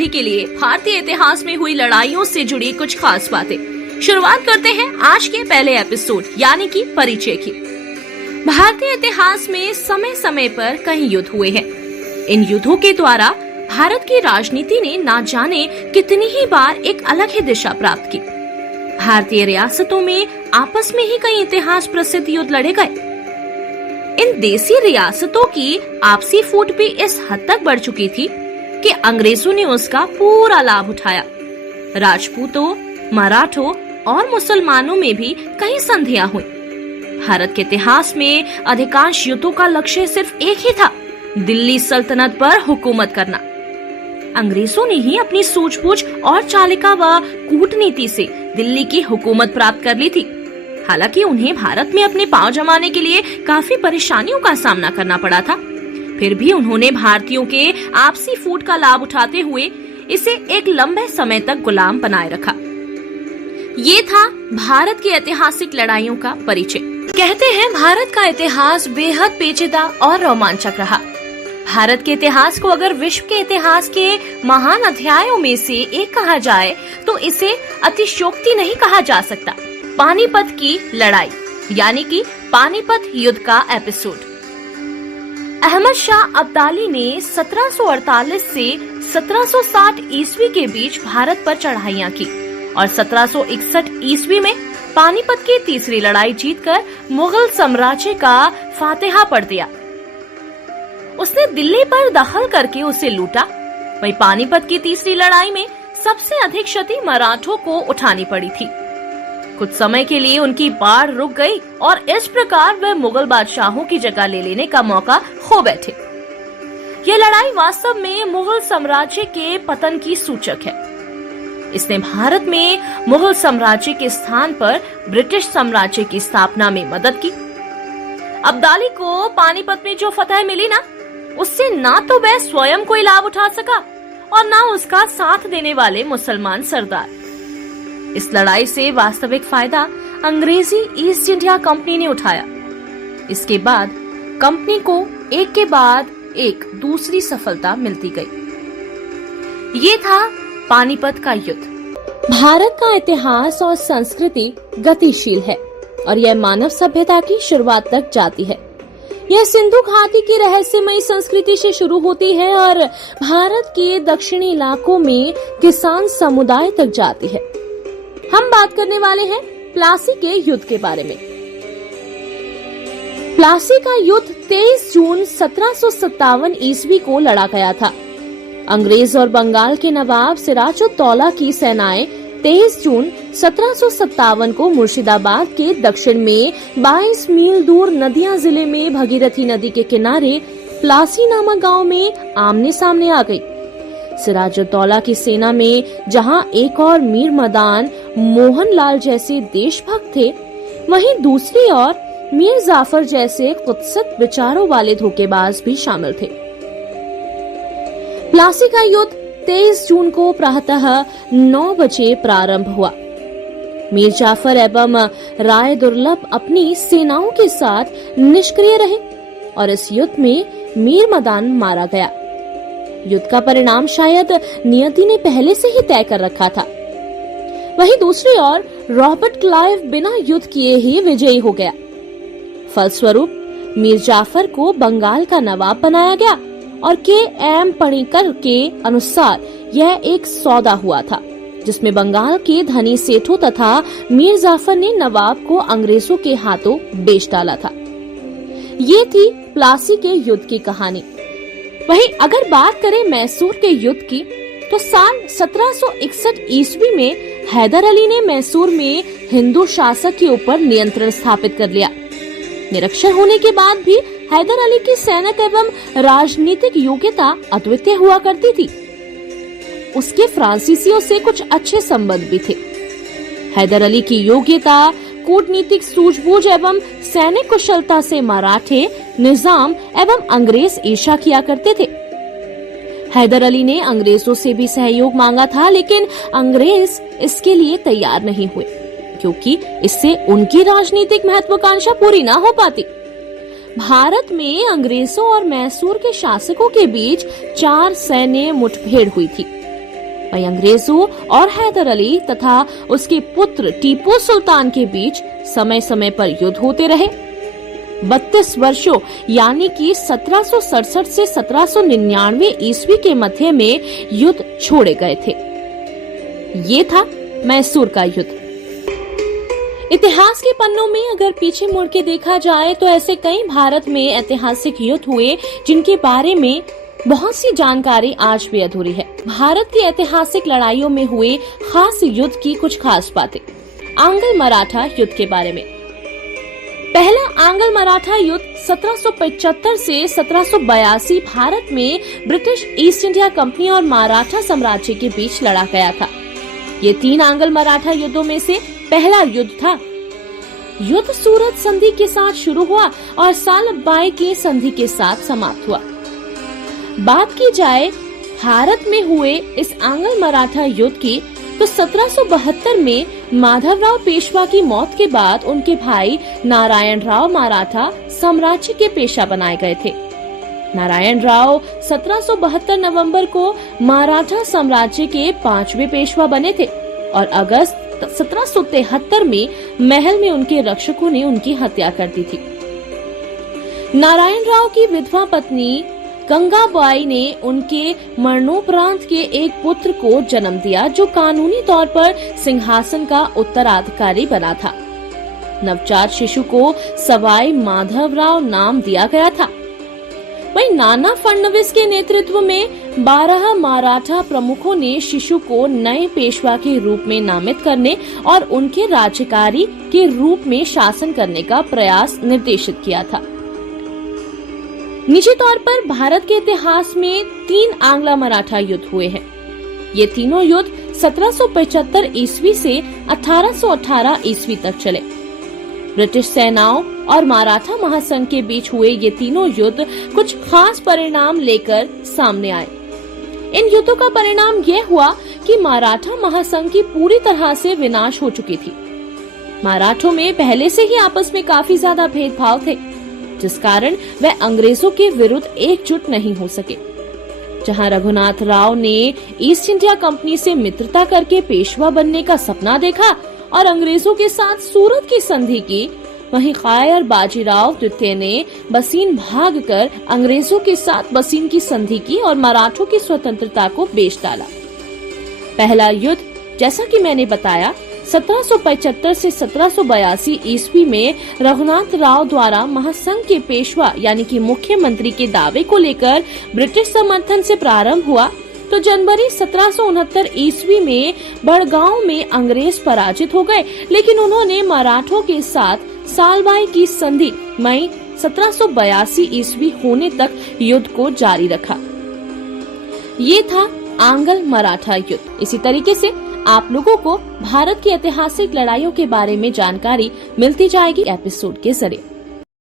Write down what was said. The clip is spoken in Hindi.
सभी के लिए भारतीय इतिहास में हुई लड़ाइयों से जुड़ी कुछ खास बातें। शुरुआत करते हैं आज के पहले एपिसोड यानी कि परिचय की। भारतीय इतिहास में समय समय पर कई युद्ध हुए हैं। इन युद्धों के द्वारा भारत की राजनीति ने ना जाने कितनी ही बार एक अलग ही दिशा प्राप्त की। भारतीय रियासतों में आपस में ही कई इतिहास प्रसिद्ध युद्ध लड़े गए। इन देसी रियासतों की आपसी फूट भी इस हद तक बढ़ चुकी थी कि अंग्रेजों ने उसका पूरा लाभ उठाया। राजपूतों, मराठों और मुसलमानों में भी कई संधियां हुई। भारत के इतिहास में अधिकांश युद्धों का लक्ष्य सिर्फ एक ही था, दिल्ली सल्तनत पर हुकूमत करना। अंग्रेजों ने ही अपनी सूझबूझ और चालिका व कूटनीति से दिल्ली की हुकूमत प्राप्त कर ली थी। हालांकि उन्हें भारत में अपने पांव जमाने के लिए काफी परेशानियों का सामना करना पड़ा था। फिर भी उन्होंने भारतीयों के आपसी फूट का लाभ उठाते हुए इसे एक लंबे समय तक गुलाम बनाए रखा। ये था भारत की ऐतिहासिक लड़ाइयों का परिचय। कहते हैं भारत का इतिहास बेहद पेचीदा और रोमांचक रहा। भारत के इतिहास को अगर विश्व के इतिहास के महान अध्यायों में से एक कहा जाए तो इसे अतिशयोक्ति नहीं कहा जा सकता। पानीपत की लड़ाई यानी कि पानीपत युद्ध का एपिसोड। अहमद शाह अब्दाली ने 1748 से 1760 ईस्वी के बीच भारत पर चढ़ाइयां की और 1761 ईस्वी में पानीपत की तीसरी लड़ाई जीतकर मुगल साम्राज्य का फातिहा पढ़ दिया। उसने दिल्ली पर दखल करके उसे लूटा। वहीं पानीपत की तीसरी लड़ाई में सबसे अधिक क्षति मराठों को उठानी पड़ी थी। कुछ समय के लिए उनकी बाढ़ रुक गई और इस प्रकार वे मुगल बादशाहों की जगह ले लेने का मौका खो बैठे। यह लड़ाई वास्तव में मुगल साम्राज्य के पतन की सूचक है। इसने भारत में मुगल साम्राज्य के स्थान पर ब्रिटिश साम्राज्य की स्थापना में मदद की। अब्दाली को पानीपत में जो फतह मिली ना, उससे ना तो वह स्वयं कोई लाभ उठा सका और ना उसका साथ देने वाले मुसलमान सरदार। इस लड़ाई से वास्तविक फायदा अंग्रेजी ईस्ट इंडिया कंपनी ने उठाया। इसके बाद कंपनी को एक के बाद एक दूसरी सफलता मिलती गई। ये था पानीपत का युद्ध। भारत का इतिहास और संस्कृति गतिशील है और यह मानव सभ्यता की शुरुआत तक जाती है। यह सिंधु घाटी की रहस्यमयी संस्कृति से शुरू होती है और भारत के दक्षिणी इलाकों में किसान समुदाय तक जाती है। हम बात करने वाले हैं प्लासी के युद्ध के बारे में। प्लासी का युद्ध 23 जून 1757 ईस्वी को लड़ा गया था। अंग्रेज और बंगाल के नवाब सिराजुद्दौला की सेनाएं 23 जून 1757 को मुर्शिदाबाद के दक्षिण में 22 मील दूर नदिया जिले में भगीरथी नदी के किनारे प्लासी नामक गांव में आमने सामने आ गई। सिराजुद्दौला की सेना में जहां एक और मीर मदान मोहनलाल जैसे देशभक्त थे, वहीं दूसरी ओर मीर जाफर जैसे कुत्सित विचारों वाले धोखेबाज भी शामिल थे। प्लासी का युद्ध 23 जून को प्रातः 9 बजे प्रारंभ हुआ। मीर जाफर एवं राय दुर्लभ अपनी सेनाओं के साथ निष्क्रिय रहे और इस युद्ध में मीर मदान मारा गया। युद्ध का परिणाम शायद नियति ने पहले से ही तय कर रखा था। वहीं दूसरी ओर रॉबर्ट क्लाइव बिना युद्ध किए ही विजयी हो गया। फलस्वरूप मीर जाफर को बंगाल का नवाब बनाया गया और के.एम. पणिकर के अनुसार यह एक सौदा हुआ था जिसमें बंगाल के धनी सेठों तथा मीर जाफर ने नवाब को अंग्रेजों के हाथों बेच डाला था। ये थी प्लासी के युद्ध की कहानी। वहीं अगर बात करें मैसूर के युद्ध की तो साल 1761 ईस्वी में हैदर अली ने मैसूर में हिंदू शासक के ऊपर नियंत्रण स्थापित कर लिया। निरक्षर होने के बाद भी हैदर अली की सैनिक एवं राजनीतिक योग्यता अद्वितीय हुआ करती थी। उसके फ्रांसीसियों से कुछ अच्छे संबंध भी थे। हैदर अली की योग्यता, कूटनीतिक सूझबूझ एवं सैनिक कुशलता से मराठे, निजाम एवं अंग्रेज ईर्ष्या किया करते थे। हैदर अली ने अंग्रेजों से भी सहयोग मांगा था, लेकिन अंग्रेज इसके लिए तैयार नहीं हुए क्योंकि इससे उनकी राजनीतिक महत्वाकांक्षा पूरी न हो पाती। भारत में अंग्रेजों और मैसूर के शासकों के बीच 4 सैन्य मुठभेड़ हुई थी। वहीं अंग्रेजों और हैदर अली तथा उसके पुत्र टीपू सुल्तान के बीच समय समय पर युद्ध होते रहे। 32 वर्षों यानी कि 1767 से 1799 ईस्वी के मध्य में युद्ध छोड़े गए थे। ये था मैसूर का युद्ध। इतिहास के पन्नों में अगर पीछे मुड़ के देखा जाए तो ऐसे कई भारत में ऐतिहासिक युद्ध हुए जिनके बारे में बहुत सी जानकारी आज भी अधूरी है। भारत की ऐतिहासिक लड़ाइयों में हुए खास युद्ध की कुछ खास बातें। आंग्ल मराठा युद्ध के बारे में। पहला आंग्ल मराठा युद्ध 1775 से 1782 भारत में ब्रिटिश ईस्ट इंडिया कंपनी और मराठा साम्राज्य के बीच लड़ा गया था। ये 3 आंग्ल मराठा युद्धों में से पहला युद्ध था। युद्ध सूरत संधि के साथ शुरू हुआ और सालबाई की संधि के साथ समाप्त हुआ। बात की जाए भारत में हुए इस आंग्ल मराठा युद्ध की तो 1772 में माधवराव पेशवा की मौत के बाद उनके भाई नारायण राव मराठा साम्राज्य के पेशा बनाए गए थे। नारायण राव 1772 नवंबर को मराठा साम्राज्य के 5वें पेशवा बने थे और अगस्त 1773 में महल में उनके रक्षकों ने उनकी हत्या कर दी थी। नारायण राव की विधवा पत्नी गंगाबाई ने उनके मरणोपरांत के एक पुत्र को जन्म दिया जो कानूनी तौर पर सिंहासन का उत्तराधिकारी बना था। नवजात शिशु को सवाई माधवराव नाम दिया गया था। वहीं नाना फडणवीस के नेतृत्व में 12 मराठा प्रमुखों ने शिशु को नए पेशवा के रूप में नामित करने और उनके राज्यकारी के रूप में शासन करने का प्रयास निर्देशित किया था। निजी तौर पर भारत के इतिहास में 3 आंग्ल मराठा युद्ध हुए हैं। ये तीनों युद्ध 1775 ईस्वी से 1818 ईस्वी तक चले। ब्रिटिश सेनाओं और मराठा महासंघ के बीच हुए ये तीनों युद्ध कुछ खास परिणाम लेकर सामने आए। इन युद्धों का परिणाम यह हुआ कि मराठा महासंघ की पूरी तरह से विनाश हो चुकी थी। मराठों में पहले से ही आपस में काफी ज्यादा भेदभाव थे, जिस कारण वे अंग्रेजों के विरुद्ध एकजुट नहीं हो सके। जहां रघुनाथ राव ने ईस्ट इंडिया कंपनी से मित्रता करके पेशवा बनने का सपना देखा और अंग्रेजों के साथ सूरत की संधि की, वहीं कायर बाजीराव द्वितीय ने बसीन भागकर अंग्रेजों के साथ बसीन की संधि की और मराठों की स्वतंत्रता को बेच डाला। पहला युद्ध, जैसा कि मैंने बताया, 1775 से 1782 ईस्वी में रघुनाथ राव द्वारा महासंघ के पेशवा यानी कि मुख्यमंत्री के दावे को लेकर ब्रिटिश समर्थन से प्रारंभ हुआ तो जनवरी 1769 ईस्वी में बड़गांव में अंग्रेज पराजित हो गए, लेकिन उन्होंने मराठों के साथ सालबाई की संधि मई 1782 ईस्वी होने तक युद्ध को जारी रखा। ये था आंग्ल मराठा युद्ध। इसी तरीके से आप लोगों को भारत की ऐतिहासिक लड़ाइयों के बारे में जानकारी मिलती जाएगी एपिसोड के जरिए।